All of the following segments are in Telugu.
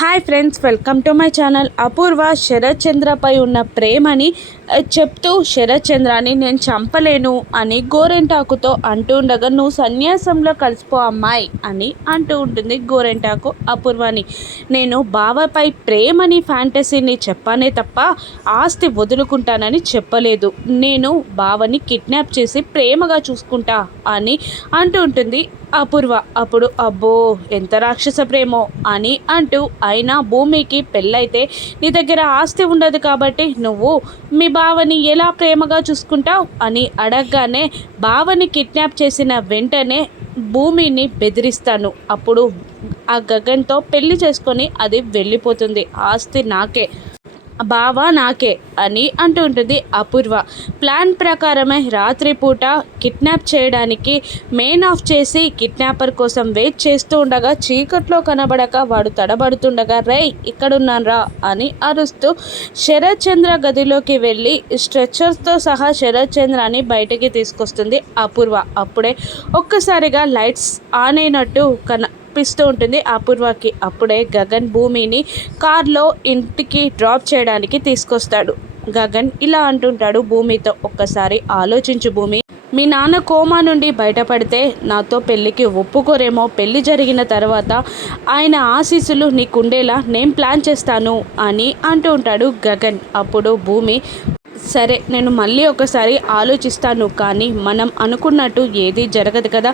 Hi friends, welcome to my channel. Apoorva Sarath చంద్రపై ఉన్న ప్రేమని చెప్తూ శరత్ చంద్రాని నేను చంపలేను అని గోరెంటాకుతో అంటూ ఉండగా, నువ్వు సన్యాసంలో కలిసిపో అమ్మాయి అని అంటూ ఉంటుంది గోరెంటాకు అపూర్వని. నేను బావపై ప్రేమని ఫ్యాంటసీని చెప్పానే తప్ప ఆస్తి వదులుకుంటానని చెప్పలేదు. నేను బావని కిడ్నాప్ చేసి ప్రేమగా చూసుకుంటా అని అంటూ ఉంటుంది అపూర్వ. అప్పుడు అబ్బో ఎంత రాక్షస ప్రేమో అని అంటూ, అయినా భూమికి పెళ్ళైతే నీ దగ్గర ఆస్తి ఉండదు కాబట్టి నువ్వు మీ బావని ఎలా ప్రేమగా చూసుకుంటావు అని అడగగానే, బావని కిడ్నాప్ చేసిన వెంటనే భూమిని బెదిరిస్తాను, అప్పుడు ఆ గగన్తో పెళ్లి చేసుకొని అది వెళ్ళిపోతుంది, ఆస్తి నాకే, బావా నాకే అని అంటూ ఉంటుంది అపూర్వ. ప్లాన్ ప్రకారమే రాత్రిపూట కిడ్నాప్ చేయడానికి మెయిన్ ఆఫ్ చేసి కిడ్నాపర్ కోసం వెయిట్ చేస్తూ ఉండగా, చీకట్లో కనబడక వాడు తడబడుతుండగా, రేయ్ ఇక్కడున్నాను రా అని అరుస్తూ శరత్ చంద్ర గదిలోకి వెళ్ళి స్ట్రెచ్చర్స్తో సహా శరత్ చంద్రాని బయటికి తీసుకొస్తుంది అపూర్వ. అప్పుడే ఒక్కసారిగా లైట్స్ ఆన్ అయినట్టు పిస్తూ ఉంటుంది అపూర్వకి. అప్పుడే గగన్ భూమిని కార్లో ఇంటికి డ్రాప్ చేయడానికి తీసుకొస్తాడు. గగన్ ఇలా అంటుంటాడు భూమితో, ఒక్కసారి ఆలోచించు భూమి, మీ నాన్న కోమా నుండి బయటపడితే నాతో పెళ్ళికి ఒప్పుకోరేమో, పెళ్ళి జరిగిన తర్వాత ఆయన ఆశీస్సులు నీకుండేలా నేను ప్లాన్ చేస్తాను అని అంటూ ఉంటాడు గగన్. అప్పుడు భూమి, సరే నేను మళ్ళీ ఒకసారి ఆలోచిస్తాను, కానీ మనం అనుకున్నట్టు ఏది జరగదు కదా,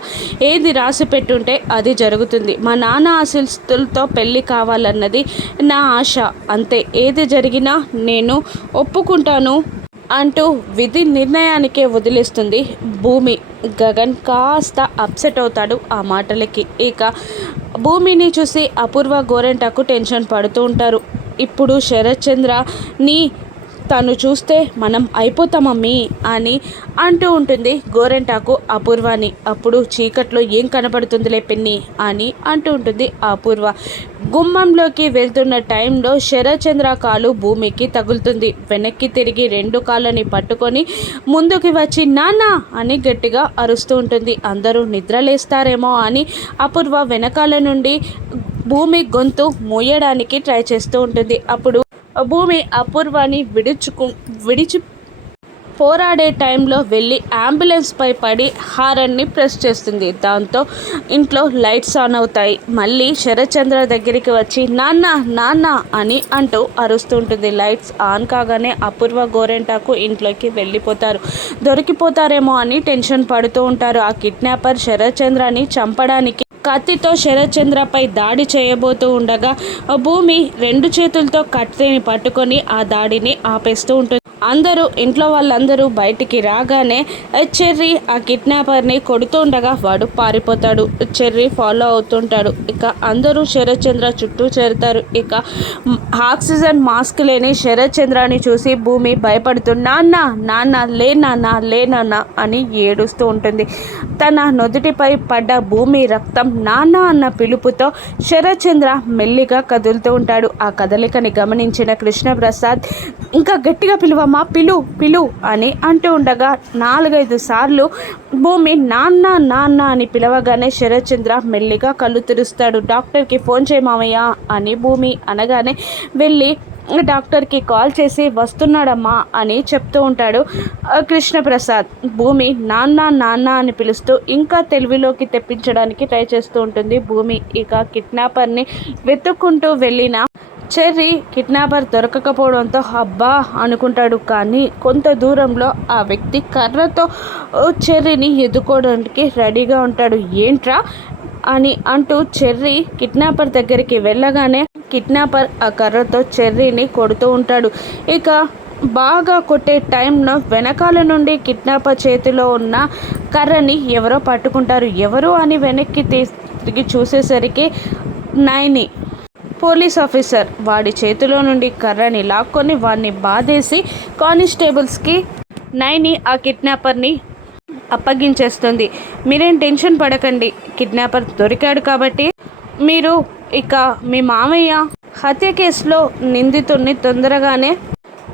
ఏది రాసి పెట్టుంటే అది జరుగుతుంది, మా నాన్న ఆశీస్సులతో పెళ్ళి కావాలన్నది నా ఆశ, అంతే, ఏది జరిగినా నేను ఒప్పుకుంటాను అంటూ విధి నిర్ణయానికే వదిలేస్తుంది భూమి. గగన్ కాస్త అప్సెట్ అవుతాడు ఆ మాటలకి. ఇక భూమిని చూసి అపూర్వ గోరెంటాకు టెన్షన్ పడుతూ ఉంటారు. ఇప్పుడు శరత్ చంద్రని తను చూస్తే మనం అయిపోతామమ్మీ అని అంటూ ఉంటుంది గోరెంటాకు అపూర్వని. అప్పుడు చీకట్లో ఏం కనపడుతుందిలే పిన్ని అని అంటూ ఉంటుంది అపూర్వ. గుమ్మంలోకి వెళ్తున్న టైంలో శరత్ చంద్ర కాలు భూమికి తగులుతుంది. వెనక్కి తిరిగి రెండు కాళ్ళని పట్టుకొని ముందుకి వచ్చి నాన్న అని గట్టిగా అరుస్తూ ఉంటుంది. అందరూ నిద్రలేస్తారేమో అని అపూర్వ వెనకాల నుండి భూమి గొంతు మూయడానికి ట్రై చేస్తూ ఉంటుంది. అప్పుడు భూమి అపూర్వని విడిచి పోరాడే టైంలో వెళ్ళి అంబులెన్స్పై పడి హారన్ని ప్రెస్ చేస్తుంది. దాంతో ఇంట్లో లైట్స్ ఆన్ అవుతాయి. మళ్ళీ శరత్ చంద్ర దగ్గరికి వచ్చి నాన్న నాన్న అని అంటూ అరుస్తుంటుంది. లైట్స్ ఆన్ కాగానే అపూర్వ గోరెంటాకు ఇంట్లోకి వెళ్ళిపోతారు. దొరికిపోతారేమో అని టెన్షన్ పడుతూ ఉంటారు. ఆ కిడ్నాపర్ శరత్ చంద్రని చంపడానికి కత్తితో శరత్ చంద్రపై దాడి చేయబోతూ ఉండగా, భూమి రెండు చేతులతో కత్తిని పట్టుకొని ఆ దాడిని ఆపేస్తూ ఉంటుంది. ఇంట్లో వాళ్ళందరూ బయటికి రాగానే చెర్రీ ఆ కిడ్నాపర్ని కొడుతూ ఉండగా వాడు పారిపోతాడు. చెర్రీ ఫాలో అవుతుంటాడు. ఇక అందరూ శరత్ చంద్ర చుట్టూ చేరుతారు. ఇక ఆక్సిజన్ మాస్క్ లేని శరత్ చంద్రని చూసి భూమి భయపడుతూ నాన్న నాన్న లేనా అని ఏడుస్తూ ఉంటుంది. తన నుదుటిపై పడ్డ భూమి రక్తం నాన్న అన్న పిలుపుతో శరత్ చంద్ర మెల్లిగా కదులుతూ ఉంటాడు. ఆ కదలికని గమనించిన కృష్ణప్రసాద్, ఇంకా గట్టిగా పిలువమ్మా, పిలు అని అంటూ ఉండగా 4-5 సార్లు భూమి నాన్న నాన్న అని పిలవగానే శరత్ చంద్ర మెల్లిగా కళ్ళు తెరుస్తాడు. డాక్టర్కి ఫోన్ చేయమావయ్య అని భూమి అనగానే వెళ్ళి డాక్టర్కి కాల్ చేసి వస్తున్నాడమ్మా అని చెప్తూ ఉంటాడు కృష్ణప్రసాద్. భూమి నాన్న అని పిలుస్తూ ఇంకా తెలివిలోకి తెప్పించడానికి ట్రై చేస్తూ ఉంటుంది భూమి. ఇక కిడ్నాపర్ని వెతుక్కుంటూ వెళ్ళిన చెర్రీ కిడ్నాపర్ దొరకకపోవడంతో అబ్బా అనుకుంటాడు. కానీ కొంత దూరంలో ఆ వ్యక్తి కర్రతో చెర్రీని ఎదుర్కోవడానికి రెడీగా ఉంటాడు. ఏంట్రా అని అంటూ చెర్రీ కిడ్నాపర్ దగ్గరికి వెళ్ళగానే కిడ్నాపర్ ఆ కర్రతో చెర్రీని కొడుతూ ఉంటాడు. ఇక బాగా కొట్టే టైంలో వెనకాల నుండి కిడ్నాపర్ చేతిలో ఉన్న కర్రని ఎవరో పట్టుకుంటారు. ఎవరు అని వెనక్కి తిరిగి చూసేసరికి నైని పోలీస్ ఆఫీసర్ వాడి చేతిలో నుండి కర్రని లాక్కొని వాడిని బాధేసి కానిస్టేబుల్స్కి నైని ఆ కిడ్నాపర్ని అప్పగించేస్తుంది. మీరేం టెన్షన్ పడకండి, కిడ్నాపర్ దొరికాడు కాబట్టి మీరు ఇక మీ మామయ్య హత్య కేసులో నిందితుడిని తొందరగానే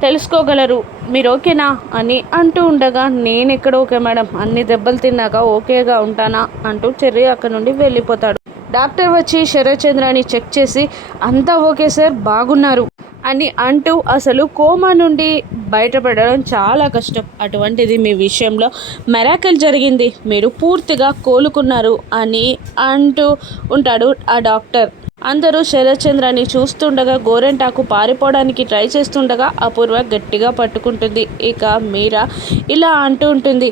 తెలుసుకోగలరు, మీరు ఓకేనా అని అంటూ ఉండగా, నేనెక్కడ ఓకే మేడం, అన్ని దెబ్బలు తిన్నాక ఓకేగా ఉంటానా అంటూ చెర్రీ అక్కడ నుండి వెళ్ళిపోతాడు. డాక్టర్ వచ్చి శరత్చంద్రని చెక్ చేసి అంతా ఓకే సార్ బాగున్నారు అని అంటూ అసలు కోమా నుండి బయటపడడం చాలా కష్టం. అటువంటిది మీ విషయంలో మెరాకిల్ జరిగింది, మీరు పూర్తిగా కోలుకున్నారు అని అంటూ ఉంటాడు ఆ డాక్టర్. అందరూ శరత్చంద్రని చూస్తుండగా గోరెంటాకు పారిపోవడానికి ట్రై చేస్తుండగా అపూర్వ గట్టిగా పట్టుకుంటుంది. ఇక మీరా ఇలా అంటూ ఉంటుంది,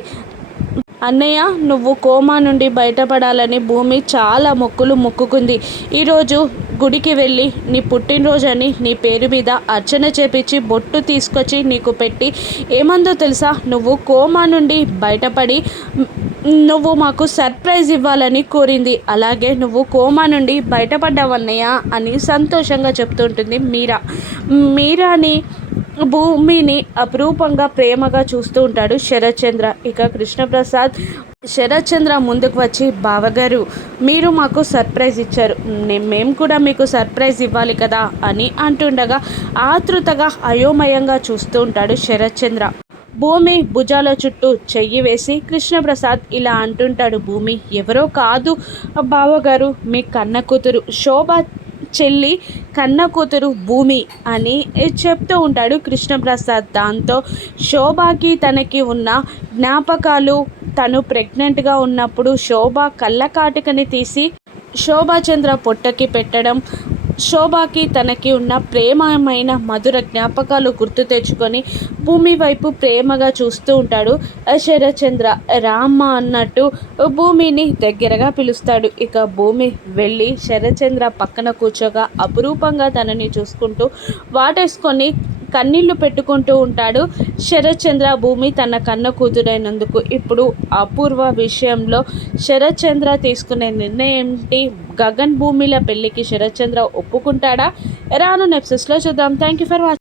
అన్నయ్య నువ్వు కోమా నుండి బయటపడాలని భూమి చాలా మొక్కులు మొక్కుకుంది. ఈరోజు గుడికి వెళ్ళి నీ పుట్టినరోజని నీ పేరు మీద అర్చన చేపించి బొట్టు తీసుకొచ్చి నీకు పెట్టి ఏమందో తెలుసా, నువ్వు కోమా నుండి బయటపడి నువ్వు మాకు సర్ప్రైజ్ ఇవ్వాలని కోరింది. అలాగే నువ్వు కోమా నుండి బయటపడ్డావన్నయ్య అని సంతోషంగా చెప్తుంటుంది మీరాని భూమిని అపురూపంగా ప్రేమగా చూస్తూ ఉంటాడు శరత్చంద్ర. ఇక కృష్ణప్రసాద్ శరత్చంద్ర ముందుకు వచ్చి, బావగారు మీరు మాకు సర్ప్రైజ్ ఇచ్చారు, మేము కూడా మీకు సర్ప్రైజ్ ఇవ్వాలి కదా అని అంటుండగా ఆతృతగా అయోమయంగా చూస్తూ ఉంటాడు శరత్చంద్ర. భూమి భుజాల చుట్టూ చెయ్యి వేసి కృష్ణప్రసాద్ ఇలా అంటుంటాడు, భూమి ఎవరో కాదు బావగారు, మీ కన్న కూతురు శోభ చెల్లి కన్న కూతురు భూమి అని చెప్తూ ఉంటాడు కృష్ణప్రసాద్. దాంతో శోభకి తనకి ఉన్న జ్ఞాపకాలు, తను ప్రెగ్నెంట్గా ఉన్నప్పుడు శోభ కళ్ళకాటికని తీసి శోభాచంద్ర పొట్టకి పెట్టడం, శోభకి తనకి ఉన్న ప్రేమమైన మధుర జ్ఞాపకాలు గుర్తు తెచ్చుకొని భూమి వైపు ప్రేమగా చూస్తూ ఉంటాడు శరత్చంద్ర. రామ్మ అన్నట్టు భూమిని దగ్గరగా పిలుస్తాడు. ఇక భూమి వెళ్ళి శరత్చంద్ర పక్కన కూర్చోగా అపురూపంగా తనని చూసుకుంటూ వాటేసుకొని కన్నీళ్లు పెట్టుకుంటూ ఉంటాడు శరత్చంద్ర. భూమి తన కన్న కూతురైనందుకు ఇప్పుడు అపూర్వ విషయంలో శరత్చంద్ర తీసుకునే నిర్ణయం ఏంటి? గగన్ భూమిల పెళ్లికి శరత్చంద్ర ఒప్పుకుంటాడా? రాను ఎపిసోడ్స్లో చూద్దాం. Thank you for watching.